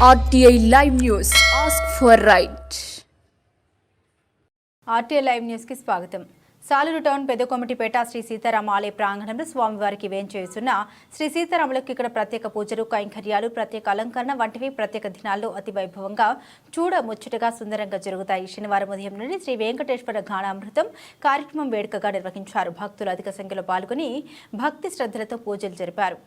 RTI Live News. Ask for right. RTI Live News కి స్వాగతం. Saluru town పెద్దకొమటిపేట Shri Sitarama ఆలయ ప్రాంగణంలో స్వామివారికి వేంచేస్తున్న శ్రీ సీతారాములకు ఇక్కడ ప్రత్యేక పూజలు, కైంకర్యాలు, ప్రత్యేక అలంకరణ వంటివి ప్రత్యేక దినాల్లో అతి వైభవంగా చూడముచ్చటగా సుందరంగా జరుగుతాయి. శనివారం ఉదయం నుండి శ్రీ వెంకటేశ్వర గానామృతం కార్యక్రమం వేడుకగా నిర్వహించారు. భక్తులు అధిక సంఖ్యలో పాల్గొని భక్తి శ్రద్ధలతో పూజలు జరిపారు.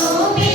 Super